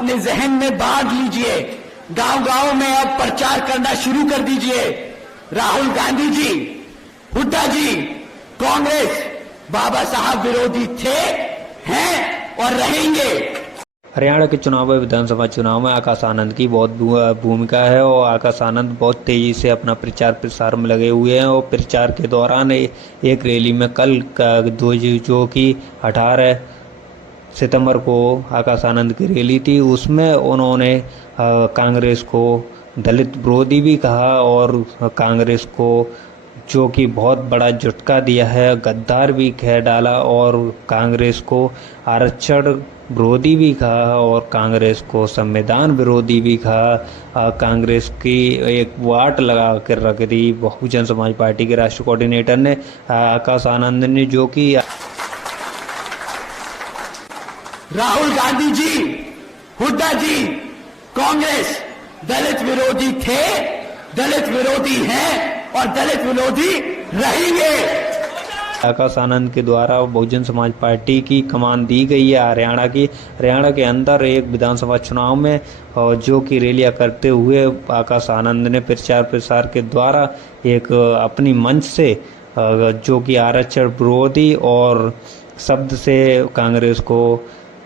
अपने जहन में बांध लीजिए। गांव गांव में अब प्रचार करना शुरू कर दीजिए। राहुल गांधी जी, हुड्डा जी, कांग्रेस बाबा साहब विरोधी थे, हैं और रहेंगे। हरियाणा के चुनाव में विधानसभा चुनाव में आकाश आनंद की बहुत भूमिका है और आकाश आनंद बहुत तेजी से अपना प्रचार प्रसार में लगे हुए हैं और प्रचार के दौरान एक रैली में कल जो कि 18 सितंबर को आकाश आनंद की रैली थी, उसमें उन्होंने कांग्रेस को दलित विरोधी भी कहा और कांग्रेस को जो कि बहुत बड़ा झटका दिया है, गद्दार भी कह डाला और कांग्रेस को आरक्षण विरोधी भी कहा और कांग्रेस को संविधान विरोधी भी कहा। कांग्रेस की एक वाट लगा कर रख दी बहुजन समाज पार्टी के राष्ट्रीय कोऑर्डिनेटर ने आकाश आनंद ने, जो कि राहुल गांधी जी, हुड्डा जी, कांग्रेस दलित विरोधी थे, दलित विरोधी हैं और दलित विरोधी रहेंगे। आकाश आनंद के द्वारा बहुजन समाज पार्टी की कमान दी गई है हरियाणा के अंदर एक विधानसभा चुनाव में, और जो कि रैलियां करते हुए आकाश आनंद ने प्रचार प्रसार के द्वारा एक अपनी मंच से जो कि आरक्षण विरोधी और शब्द से कांग्रेस को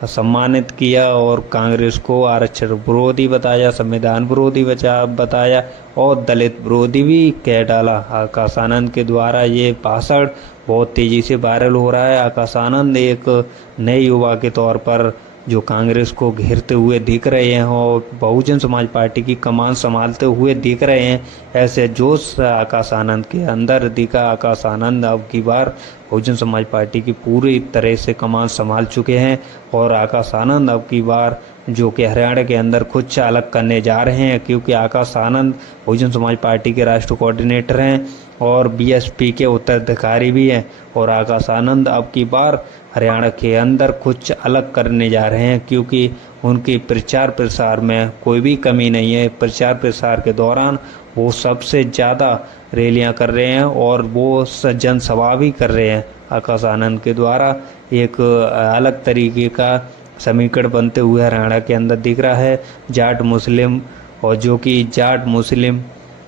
सम्मानित किया और कांग्रेस को आरक्षण विरोधी बताया, संविधान विरोधी बताया और दलित विरोधी भी कह डाला। आकाश आनंद के द्वारा ये भाषण बहुत तेजी से वायरल हो रहा है। आकाश आनंद एक नए युवा के तौर पर जो कांग्रेस को घेरते हुए दिख रहे हैं और बहुजन समाज पार्टी की कमान संभालते हुए दिख रहे हैं, ऐसे जोश आकाश आनंद के अंदर दिखा। आकाश आनंद अब की बार बहुजन समाज पार्टी की पूरी तरह से कमान संभाल चुके हैं और आकाश आनंद अब की बार जो कि हरियाणा के अंदर कुछ अलग करने जा रहे हैं, क्योंकि आकाश आनंद बहुजन समाज पार्टी के राष्ट्रीय कोऑर्डिनेटर हैं और बीएसपी के उत्तराधिकारी भी हैं और आकाश आनंद अब की बार हरियाणा के अंदर कुछ अलग करने जा रहे हैं, क्योंकि उनकी प्रचार प्रसार में कोई भी कमी नहीं है। प्रचार प्रसार के दौरान वो सबसे ज़्यादा रैलियां कर रहे हैं और वो जनसभा भी कर रहे हैं। आकाश आनंद के द्वारा एक अलग तरीके का समीकरण बनते हुए हरियाणा के अंदर दिख रहा है। जाट मुस्लिम, और जो कि जाट मुस्लिम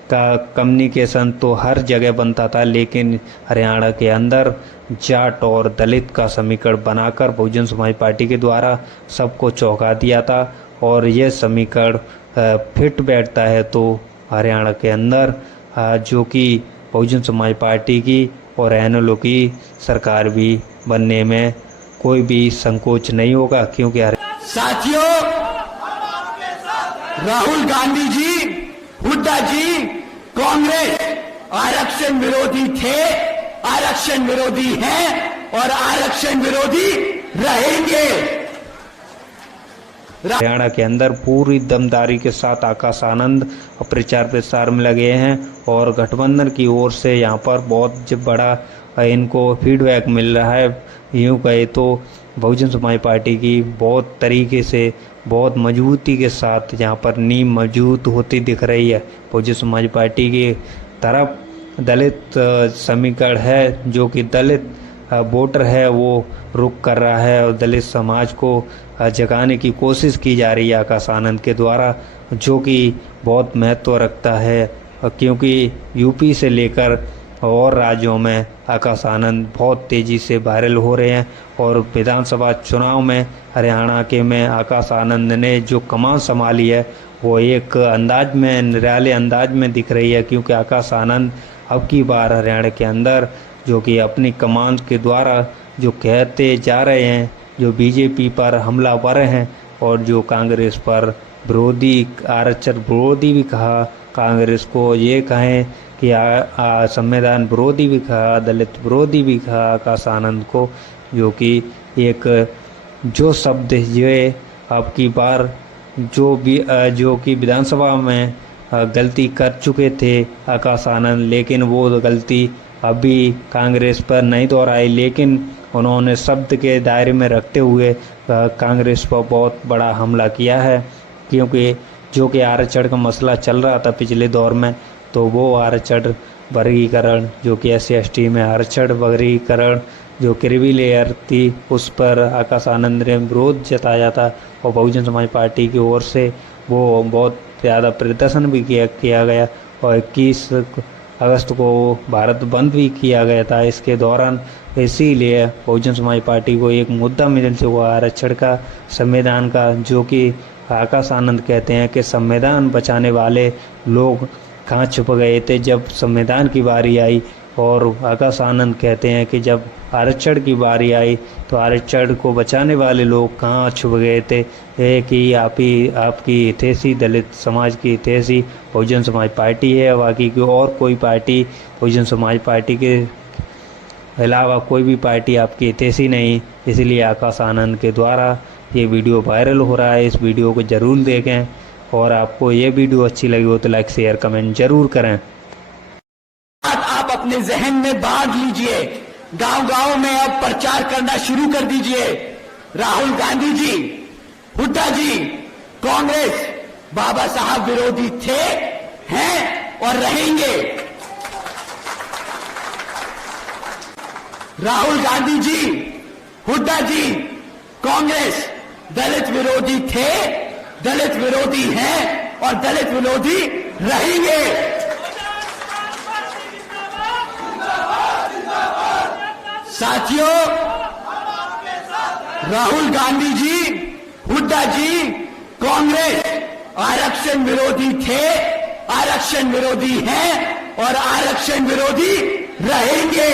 का कम्युनिकेशन तो हर जगह बनता था, लेकिन हरियाणा के अंदर जाट और दलित का समीकरण बनाकर बहुजन समाज पार्टी के द्वारा सबको चौंका दिया था और ये समीकरण फिट बैठता है तो हरियाणा के अंदर जो कि बहुजन समाज पार्टी की और एनएलओ की सरकार भी बनने में कोई भी संकोच नहीं होगा, क्योंकि साथियों, राहुल गांधी जी, हुड्डा जी, कांग्रेस आरक्षण विरोधी थे, आरक्षण विरोधी हैं और आरक्षण विरोधी रहेंगे। हरियाणा के अंदर पूरी दमदारी के साथ आकाश आनंद प्रचार प्रसार में लगे हैं और गठबंधन की ओर से यहाँ पर बहुत बड़ा इनको फीडबैक मिल रहा है। यूँ कहे तो बहुजन समाज पार्टी की बहुत तरीके से बहुत मजबूती के साथ यहाँ पर नींव मौजूद होती दिख रही है। बहुजन समाज पार्टी की तरफ दलित समीकरण है, जो कि दलित वोटर है वो रुख कर रहा है और दलित समाज को जगाने की कोशिश की जा रही है आकाश आनंद के द्वारा, जो कि बहुत महत्व रखता है, क्योंकि यूपी से लेकर और राज्यों में आकाश आनंद बहुत तेज़ी से वायरल हो रहे हैं और विधानसभा चुनाव में हरियाणा के में आकाश आनंद ने जो कमान संभाली है वो एक अंदाज में, निराले अंदाज में दिख रही है, क्योंकि आकाश आनंद अब की बार हरियाणा के अंदर जो कि अपनी कमान के द्वारा जो कहते जा रहे हैं, जो बीजेपी पर हमलावर हैं और जो कांग्रेस पर विरोधी, आरक्षण विरोधी भी कहा, कांग्रेस को ये कहें कि संविधान विरोधी भी कहा, दलित विरोधी भी कहा आकाश आनंद को, जो कि एक जो शब्द ये अब की बार जो कि विधानसभा में गलती कर चुके थे आकाश आनंद, लेकिन वो गलती अभी कांग्रेस पर नहीं दोहराई, लेकिन उन्होंने शब्द के दायरे में रखते हुए कांग्रेस पर बहुत बड़ा हमला किया है, क्योंकि जो कि आरक्षण का मसला चल रहा था पिछले दौर में, तो वो आरक्षण वर्गीकरण जो कि SC ST में आरक्षण वर्गीकरण जो क्रिमिलेयर थी उस पर आकाश आनंद ने विरोध जताया था और बहुजन समाज पार्टी की ओर से वो बहुत ज़्यादा प्रदर्शन भी किया गया और 21 अगस्त को भारत बंद भी किया गया था इसके दौरान। इसीलिए बहुजन समाज पार्टी को एक मुद्दा मिल चुका आरक्षण का, संविधान का, जो कि आकाश आनंद कहते हैं कि संविधान बचाने वाले लोग कहाँ छुप गए थे जब संविधान की बारी आई। और आकाश आनंद कहते हैं कि जब आरक्षण की बारी आई तो आरक्षण को बचाने वाले लोग कहाँ छुप गए थे। कि आपकी हितैषी दलित समाज की हितैषी बहुजन समाज पार्टी है, बाकी की और कोई पार्टी बहुजन समाज पार्टी के अलावा कोई भी पार्टी आपकी हितैषी नहीं। इसलिए आकाश आनंद के द्वारा ये वीडियो वायरल हो रहा है। इस वीडियो को ज़रूर देखें और आपको ये वीडियो अच्छी लगी हो तो लाइक शेयर कमेंट जरूर करें। आप अपने जहन में बांध लीजिए, गांव-गांव में अब प्रचार करना शुरू कर दीजिए। राहुल गांधी जी, हुड्डा जी, कांग्रेस बाबा साहब विरोधी थे, हैं और रहेंगे। राहुल गांधी जी, हुड्डा जी, कांग्रेस दलित विरोधी थे, दलित विरोधी हैं और दलित विरोधी रहेंगे। साथियों, राहुल गांधी जी, हुड्डा जी, कांग्रेस आरक्षण विरोधी थे, आरक्षण विरोधी हैं और आरक्षण विरोधी रहेंगे।